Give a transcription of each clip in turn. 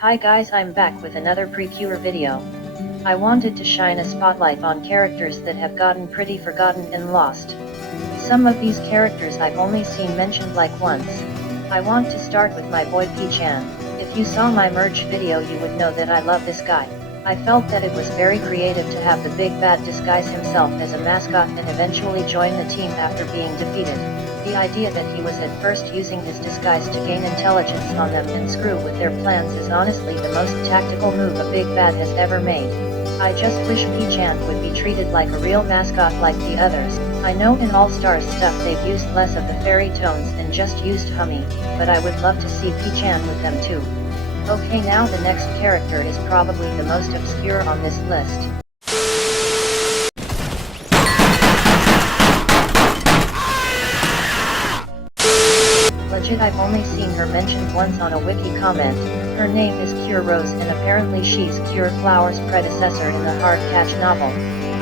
Hi guys, I'm back with another Precure video. I wanted to shine a spotlight on characters that have gotten pretty forgotten and lost. Some of these characters I've only seen mentioned like once. I want to start with my boy P-chan. If you saw my merch video you would know that I love this guy. I felt that it was very creative to have the big bad disguise himself as a mascot and eventually join the team after being defeated. The idea that he was at first using his disguise to gain intelligence on them and screw with their plans is honestly the most tactical move a big bad has ever made. I just wish P-chan would be treated like a real mascot like the others. I know in All Stars stuff they've used less of the fairy tones and just used Hummy, but I would love to see P-chan with them too. Okay, now the next character is probably the most obscure on this list. Legit, I've only seen her mentioned once on a wiki comment. Her name is Cure Rose and apparently she's Cure Flower's predecessor in the Hard Catch novel.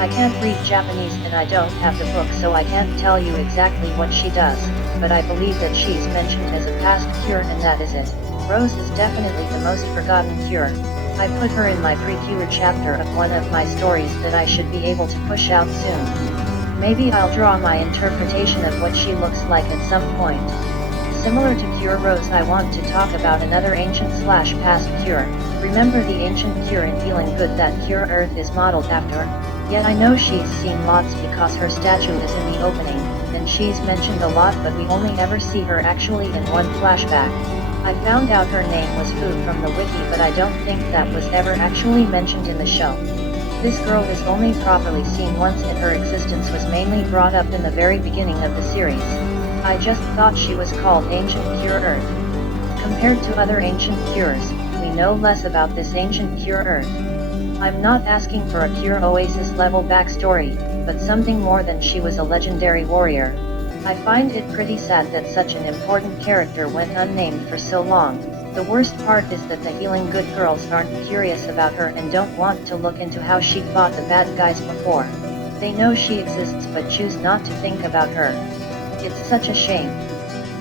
I can't read Japanese and I don't have the book, so I can't tell you exactly what she does, but I believe that she's mentioned as a past Cure and that is it. Rose is definitely the most forgotten Cure. I put her in my Precure chapter of one of my stories that I should be able to push out soon. Maybe I'll draw my interpretation of what she looks like at some point. Similar to Cure Rose, I want to talk about another ancient/past Cure. Remember the ancient Cure in Feeling Good that Cure Earth is modeled after? Yet I know she's seen lots because her statue is in the opening, and she's mentioned a lot, but we only ever see her actually in one flashback. I found out her name was Fu from the wiki, but I don't think that was ever actually mentioned in the show. This girl is only properly seen once and her existence was mainly brought up in the very beginning of the series. I just thought she was called Ancient Cure Earth. Compared to other ancient cures, we know less about this ancient Cure Earth. I'm not asking for a Cure Oasis level backstory, but something more than she was a legendary warrior. I find it pretty sad that such an important character went unnamed for so long. The worst part is that the Healing Good girls aren't curious about her and don't want to look into how she fought the bad guys before. They know she exists but choose not to think about her. It's such a shame.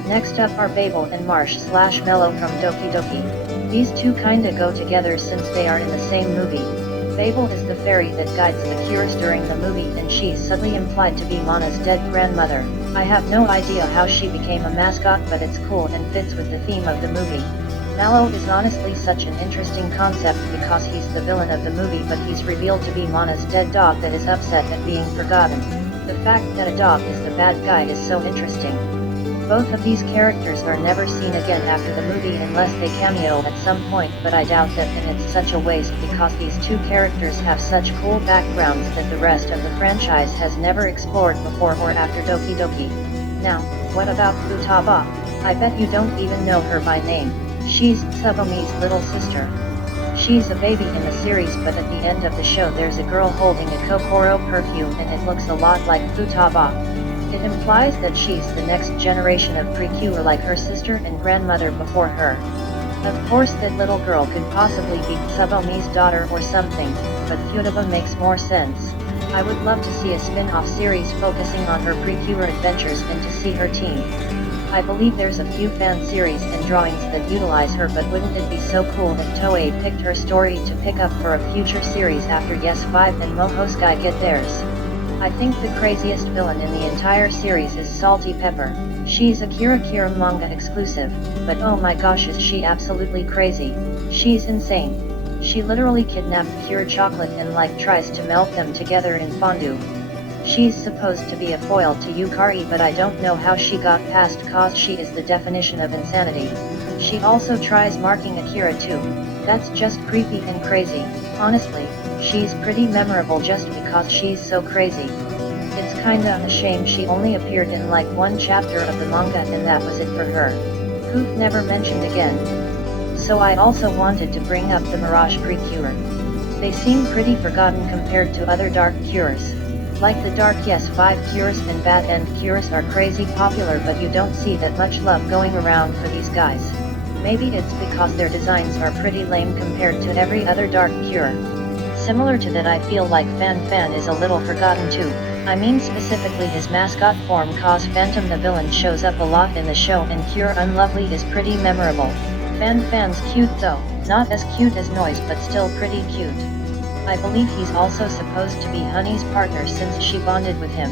Next up are Babel and Marsh/Mellow from Doki Doki. These two kinda go together since they are in the same movie. Babel is the fairy that guides the cures during the movie and she's subtly implied to be Mana's dead grandmother. I have no idea how she became a mascot, but it's cool and fits with the theme of the movie. Mallow is honestly such an interesting concept because he's the villain of the movie, but he's revealed to be Mana's dead dog that is upset at being forgotten. The fact that a dog is the bad guy is so interesting. Both of these characters are never seen again after the movie unless they cameo at some point, but I doubt that, and it's such a waste because these two characters have such cool backgrounds that the rest of the franchise has never explored before or after Doki Doki. Now, what about Futaba? I bet you don't even know her by name. She's Tsubomi's little sister. She's a baby in the series, but at the end of the show there's a girl holding a Kokoro perfume and it looks a lot like Futaba. It implies that she's the next generation of Precure like her sister and grandmother before her. Of course that little girl could possibly be Tsubomi's daughter or something, but Futaba makes more sense. I would love to see a spin-off series focusing on her Precure adventures and to see her team. I believe there's a few fan series and drawings that utilize her, but wouldn't it be so cool if Toei picked her story to pick up for a future series after Yes 5 and Mohosky get theirs? I think the craziest villain in the entire series is Salty Pepper. She's a Kira Kira manga exclusive, but oh my gosh is she absolutely crazy. She's insane. She literally kidnapped Pure Chocolate and tries to melt them together in fondue. She's supposed to be a foil to Yukari, but I don't know how she got past cause she is the definition of insanity. She also tries marking Akira too. That's just creepy and crazy. Honestly, she's pretty memorable just because she's so crazy. It's kinda a shame she only appeared in one chapter of the manga and that was it for her. Poof never mentioned again. So I also wanted to bring up the Mirage Precure. They seem pretty forgotten compared to other dark cures. Like the Dark Yes 5 cures and Bad End cures are crazy popular, but you don't see that much love going around for these guys. Maybe it's because their designs are pretty lame compared to every other dark cure. Similar to that, I feel like Fan is a little forgotten too. I mean specifically his mascot form, cause Phantom the villain shows up a lot in the show and Cure Unlovely is pretty memorable. Fan's cute though. Not as cute as Noise but still pretty cute. I believe he's also supposed to be Honey's partner since she bonded with him.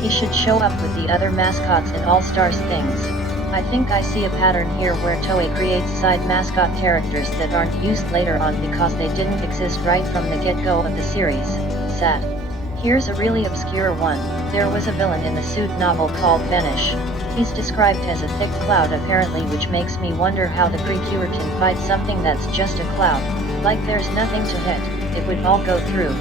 He should show up with the other mascots in All-Stars things. I think I see a pattern here where Toei creates side mascot characters that aren't used later on because they didn't exist right from the get-go of the series. Sad. Here's a really obscure one. There was a villain in the Suit novel called Vanish. He's described as a thick cloud apparently, which makes me wonder how the Precure can fight something that's just a cloud. Like there's nothing to hit, it would all go through.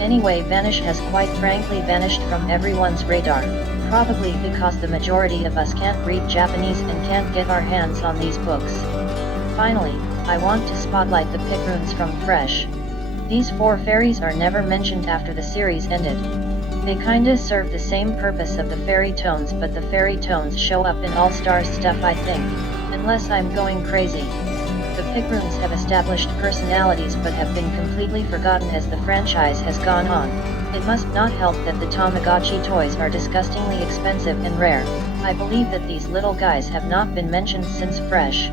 Anyway, Vanish has quite frankly vanished from everyone's radar, probably because the majority of us can't read Japanese and can't get our hands on these books. Finally, I want to spotlight the Picroons from Fresh. These 4 fairies are never mentioned after the series ended. They kinda serve the same purpose of the fairy tones, but the fairy tones show up in All-Stars stuff I think, unless I'm going crazy. The Picroons have established personalities but have been completely forgotten as the franchise has gone on. It must not help that the Tamagotchi toys are disgustingly expensive and rare. I believe that these little guys have not been mentioned since Fresh.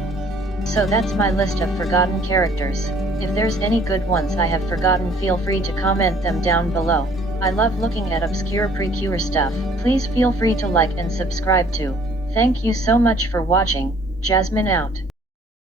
So that's my list of forgotten characters. If there's any good ones I have forgotten, feel free to comment them down below. I love looking at obscure Precure stuff. Please feel free to like and subscribe too. Thank you so much for watching. Jasmine out.